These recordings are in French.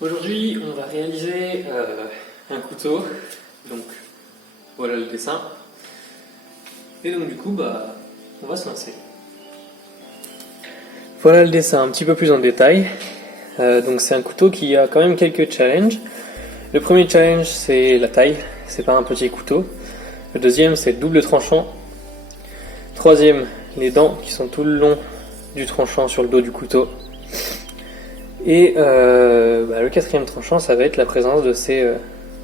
Aujourd'hui, on va réaliser un couteau. Donc, voilà le dessin. Et donc, du coup, on va se lancer. Voilà le dessin un petit peu plus en détail. Donc, c'est un couteau qui a quand même quelques challenges. Le premier challenge, c'est la taille. C'est pas un petit couteau. Le deuxième, c'est le double tranchant. Troisième, les dents qui sont tout le long du tranchant sur le dos du couteau. Et le quatrième tranchant, ça va être la présence de ces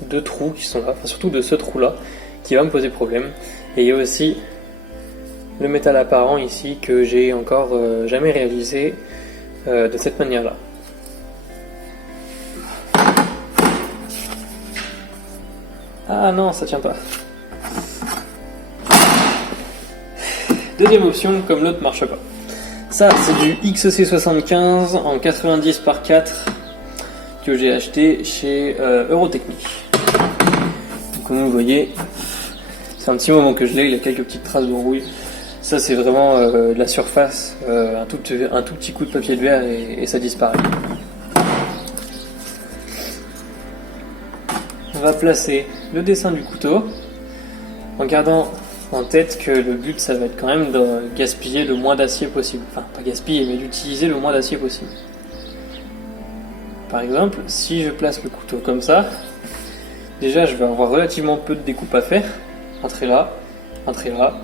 deux trous qui sont là, enfin surtout de ce trou-là, qui va me poser problème. Et il y a aussi le métal apparent ici que j'ai encore jamais réalisé de cette manière-là. Ah non, ça tient pas. Deuxième option, comme l'autre marche pas. Ça, c'est du XC75 en 90 par 4 que j'ai acheté chez Eurotechnique. Donc, comme vous voyez, c'est un petit moment que je l'ai, il a quelques petites traces de rouille. Ça, c'est vraiment de la surface, un tout petit coup de papier de verre et ça disparaît. On va placer le dessin du couteau en gardant en tête que le but, ça va être quand même de gaspiller le moins d'acier possible. Enfin, pas gaspiller, mais d'utiliser le moins d'acier possible. Par exemple, si je place le couteau comme ça, déjà, je vais avoir relativement peu de découpe à faire. Un trait là, un trait là,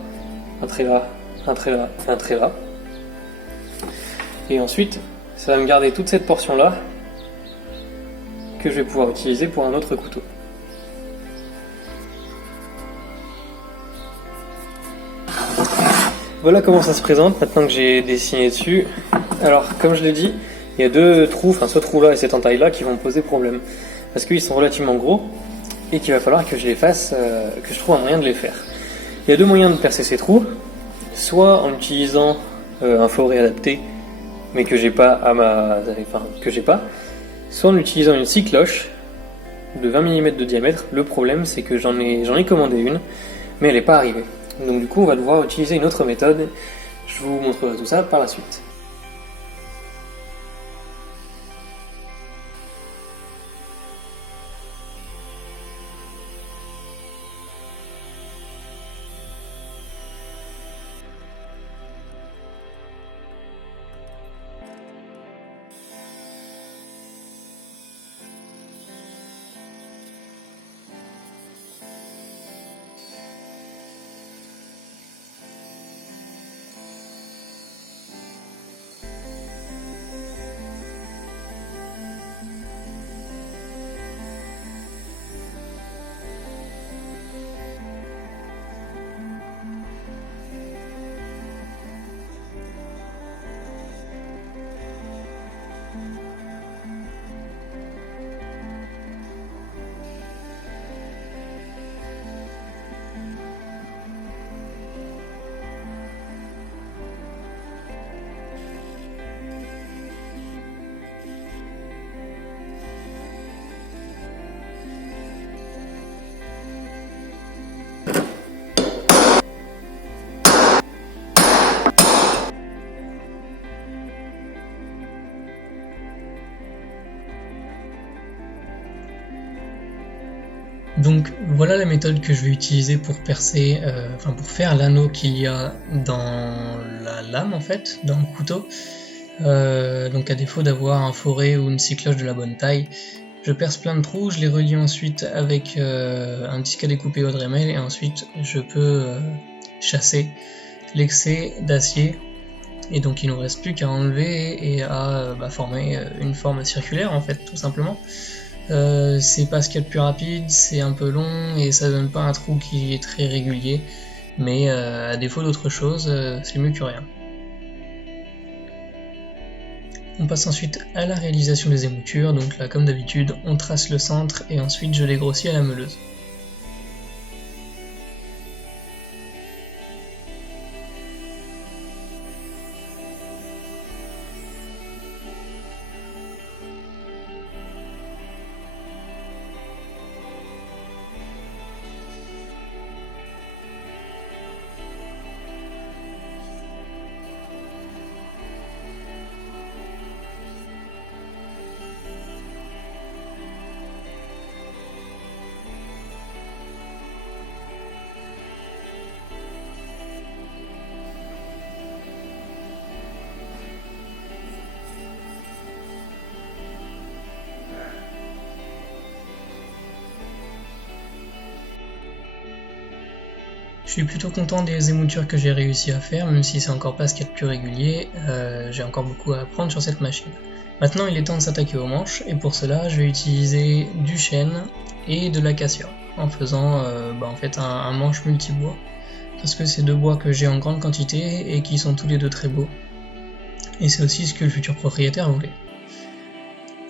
un trait là, un trait là, un trait là. Et ensuite, ça va me garder toute cette portion-là que je vais pouvoir utiliser pour un autre couteau. Voilà comment ça se présente maintenant que j'ai dessiné dessus. Alors, comme je l'ai dit, il y a deux trous, enfin ce trou-là et cette entaille-là qui vont me poser problème. Parce qu'ils sont relativement gros et qu'il va falloir que je les fasse, que je trouve un moyen de les faire. Il y a deux moyens de percer ces trous. Soit en utilisant un forêt adapté, mais que j'ai pas soit en utilisant une scie cloche de 20 mm de diamètre. Le problème, c'est que j'en ai commandé une, mais elle n'est pas arrivée. Donc du coup, on va devoir utiliser une autre méthode. Je vous montrerai tout ça par la suite. Donc voilà la méthode que je vais utiliser pour percer, pour faire l'anneau qu'il y a dans la lame en fait, dans le couteau. Donc à défaut d'avoir un forêt ou une scie cloche de la bonne taille, je perce plein de trous, je les relie ensuite avec un disque à découper au Dremel et ensuite je peux chasser l'excès d'acier. Et donc il ne nous reste plus qu'à enlever et à former une forme circulaire en fait, tout simplement. C'est pas ce qu'il y a de plus rapide, c'est un peu long et ça donne pas un trou qui est très régulier, mais à défaut d'autre chose, c'est mieux que rien. On passe ensuite à la réalisation des émoutures, donc là comme d'habitude on trace le centre et ensuite je les grossis à la meuleuse. Je suis plutôt content des émoutures que j'ai réussi à faire, même si c'est encore pas ce qu'il y a de plus régulier, j'ai encore beaucoup à apprendre sur cette machine. Maintenant il est temps de s'attaquer aux manches, et pour cela je vais utiliser du chêne et de l'acacia, en faisant en fait un manche multi-bois, parce que c'est deux bois que j'ai en grande quantité et qui sont tous les deux très beaux, et c'est aussi ce que le futur propriétaire voulait.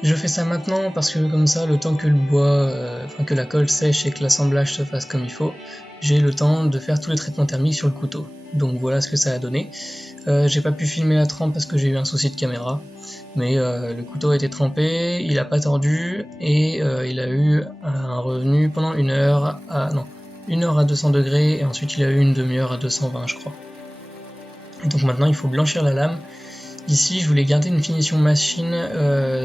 Je fais ça maintenant parce que comme ça, le temps que le bois, que la colle sèche et que l'assemblage se fasse comme il faut, j'ai le temps de faire tous les traitements thermiques sur le couteau. Donc voilà ce que ça a donné. J'ai pas pu filmer la trempe parce que j'ai eu un souci de caméra, mais le couteau a été trempé, il a pas tordu et il a eu un revenu pendant une heure à 200 degrés et ensuite il a eu une demi-heure à 220 je crois. Et donc maintenant il faut blanchir la lame. Ici, je voulais garder une finition machine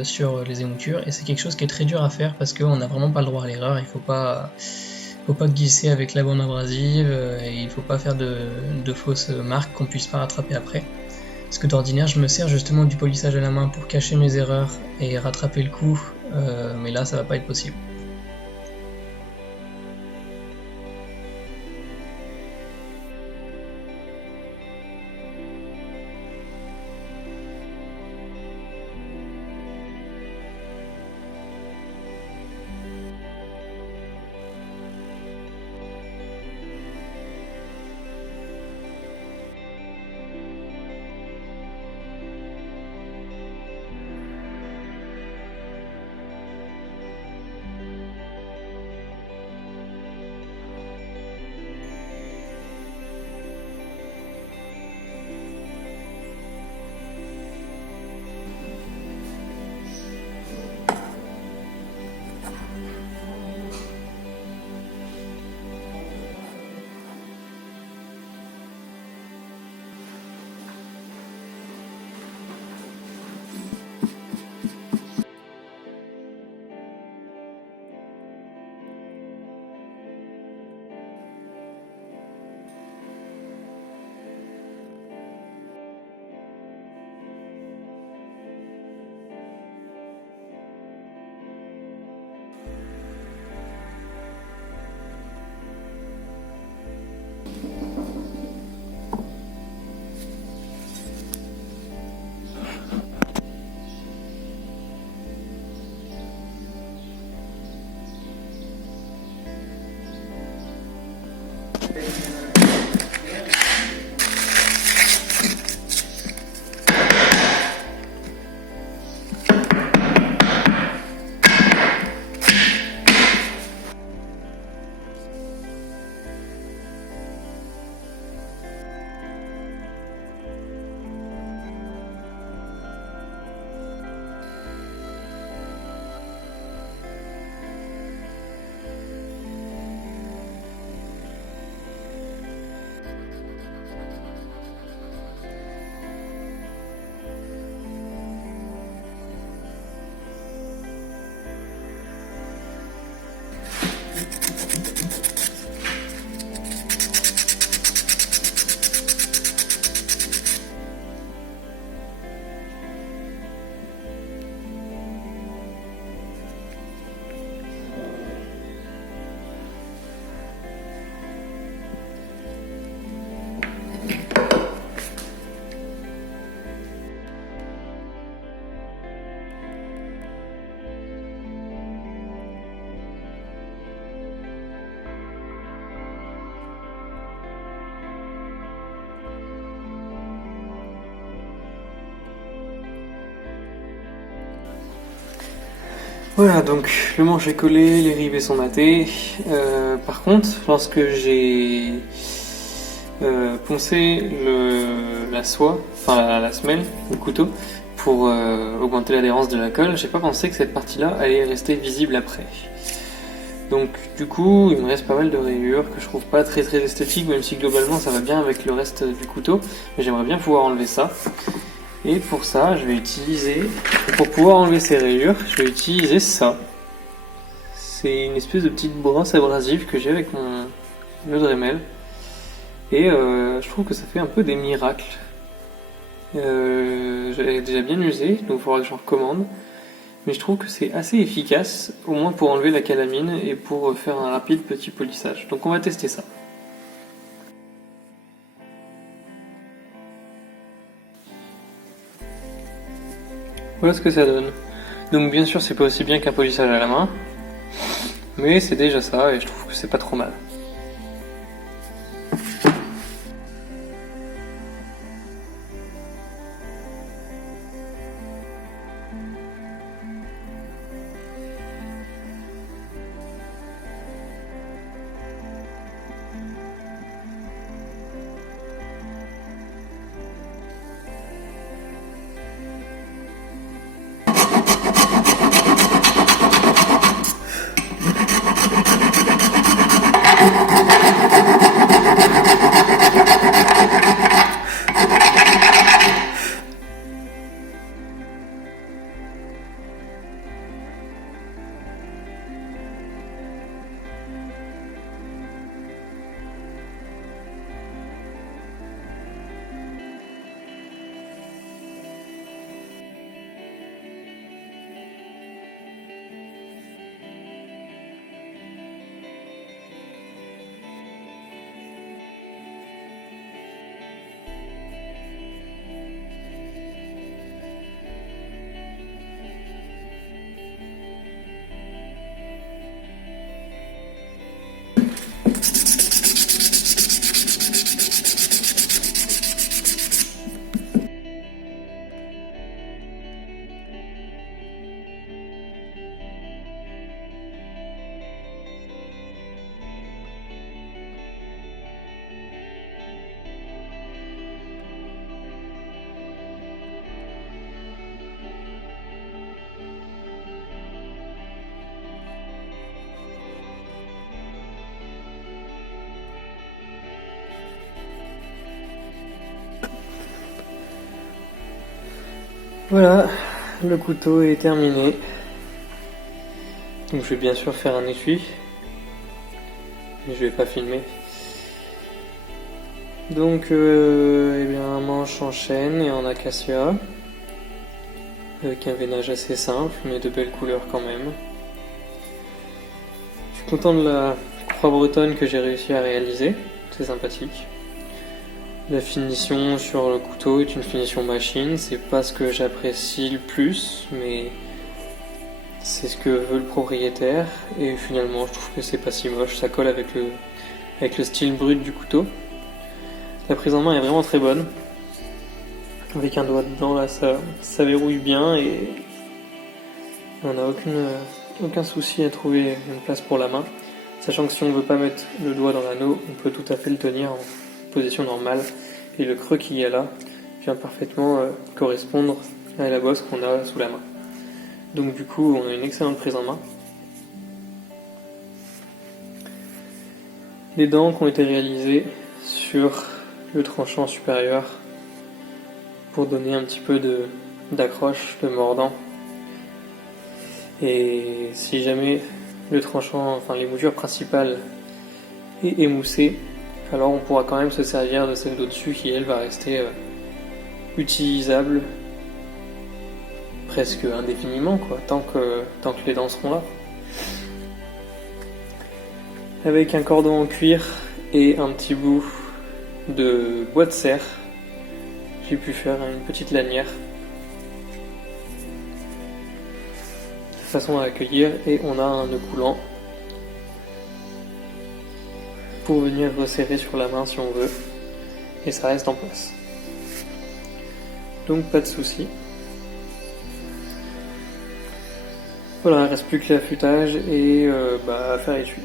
sur les émoutures et c'est quelque chose qui est très dur à faire parce qu'on n'a vraiment pas le droit à l'erreur. Il faut pas glisser avec la bande abrasive et il faut pas faire de fausses marques qu'on puisse pas rattraper après. Parce que d'ordinaire, je me sers justement du polissage à la main pour cacher mes erreurs et rattraper le coup, mais là, ça va pas être possible. Voilà, donc le manche est collé, les rivets sont matés. Par contre, lorsque j'ai poncé la soie, enfin la semelle, le couteau, pour augmenter l'adhérence de la colle, j'ai pas pensé que cette partie-là allait rester visible après. Donc du coup, il me reste pas mal de rayures que je trouve pas très esthétiques, même si globalement ça va bien avec le reste du couteau, mais j'aimerais bien pouvoir enlever ça. Et pour ça, pour pouvoir enlever ces rayures, je vais utiliser ça. C'est une espèce de petite brosse abrasive que j'ai avec le Dremel. Et je trouve que ça fait un peu des miracles. J'avais déjà bien usé, donc il faudra que j'en recommande. Mais je trouve que c'est assez efficace, au moins pour enlever la calamine et pour faire un rapide petit polissage. Donc on va tester ça. Voilà ce que ça donne. Donc bien sûr c'est pas aussi bien qu'un polissage à la main, mais c'est déjà ça et je trouve que c'est pas trop mal. Voilà, le couteau est terminé. Donc je vais bien sûr faire un étui, mais je vais pas filmer. Donc eh bien un manche en chêne et en acacia, avec un veinage assez simple mais de belles couleurs quand même. Je suis content de la croix bretonne que j'ai réussi à réaliser, c'est sympathique. La finition sur le couteau est une finition machine, c'est pas ce que j'apprécie le plus, mais c'est ce que veut le propriétaire, et finalement je trouve que c'est pas si moche, ça colle avec le style brut du couteau. La prise en main est vraiment très bonne, avec un doigt dedans là ça verrouille bien et on n'a aucun souci à trouver une place pour la main, sachant que si on ne veut pas mettre le doigt dans l'anneau, on peut tout à fait le tenir en position normale et le creux qu'il y a là vient parfaitement correspondre à la bosse qu'on a sous la main. Donc du coup on a une excellente prise en main. Les dents qui ont été réalisées sur le tranchant supérieur pour donner un petit peu d'accroche, de mordant. Et si jamais le tranchant, enfin les moutures principales est émoussée, alors on pourra quand même se servir de celle d'au-dessus qui elle va rester utilisable presque indéfiniment quoi, tant que les dents seront là. Avec un cordon en cuir et un petit bout de bois de serre, j'ai pu faire une petite lanière de façon à accueillir, et on a un nœud coulant pour venir resserrer sur la main si on veut, et ça reste en place. Donc pas de souci. Voilà, il ne reste plus que l'affûtage et à faire étui.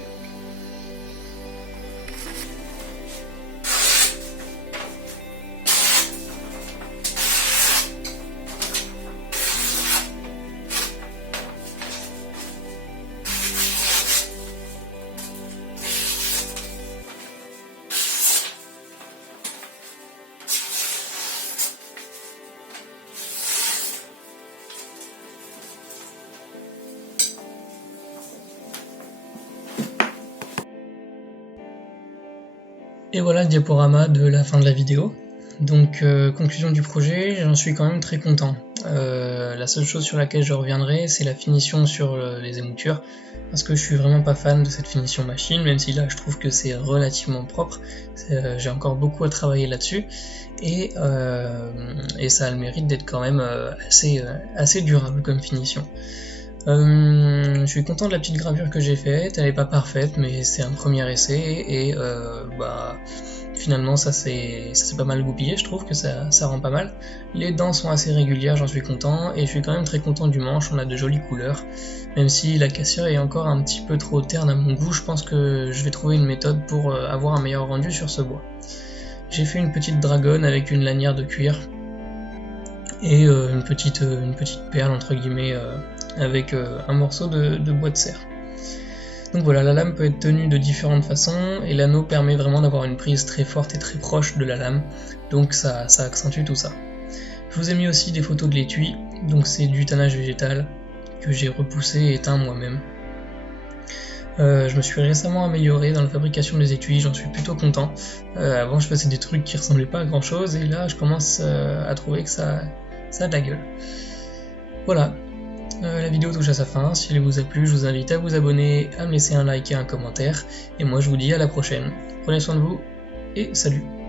Et voilà le diaporama de la fin de la vidéo. Donc conclusion du projet, j'en suis quand même très content. La seule chose sur laquelle je reviendrai, c'est la finition sur les émoutures, parce que je suis vraiment pas fan de cette finition machine, même si là je trouve que c'est relativement propre. J'ai encore beaucoup à travailler là-dessus, et ça a le mérite d'être quand même assez durable comme finition. Je suis content de la petite gravure que j'ai faite, elle est pas parfaite, mais c'est un premier essai, et finalement ça s'est pas mal goupillé, je trouve que ça rend pas mal. Les dents sont assez régulières, j'en suis content, et je suis quand même très content du manche, on a de jolies couleurs. Même si la cassure est encore un petit peu trop terne à mon goût, je pense que je vais trouver une méthode pour avoir un meilleur rendu sur ce bois. J'ai fait une petite dragonne avec une lanière de cuir, et une petite perle entre guillemets avec un morceau de bois de serre. Donc voilà, la lame peut être tenue de différentes façons, et l'anneau permet vraiment d'avoir une prise très forte et très proche de la lame, donc ça accentue tout ça. Je vous ai mis aussi des photos de l'étui, donc c'est du tannage végétal que j'ai repoussé et éteint moi-même. Je me suis récemment amélioré dans la fabrication des étuis, j'en suis plutôt content. Avant je faisais des trucs qui ressemblaient pas à grand chose, et là je commence à trouver que ça a de la gueule. Voilà. La vidéo touche à sa fin, si elle vous a plu, je vous invite à vous abonner, à me laisser un like et un commentaire, et moi je vous dis à la prochaine. Prenez soin de vous, et salut!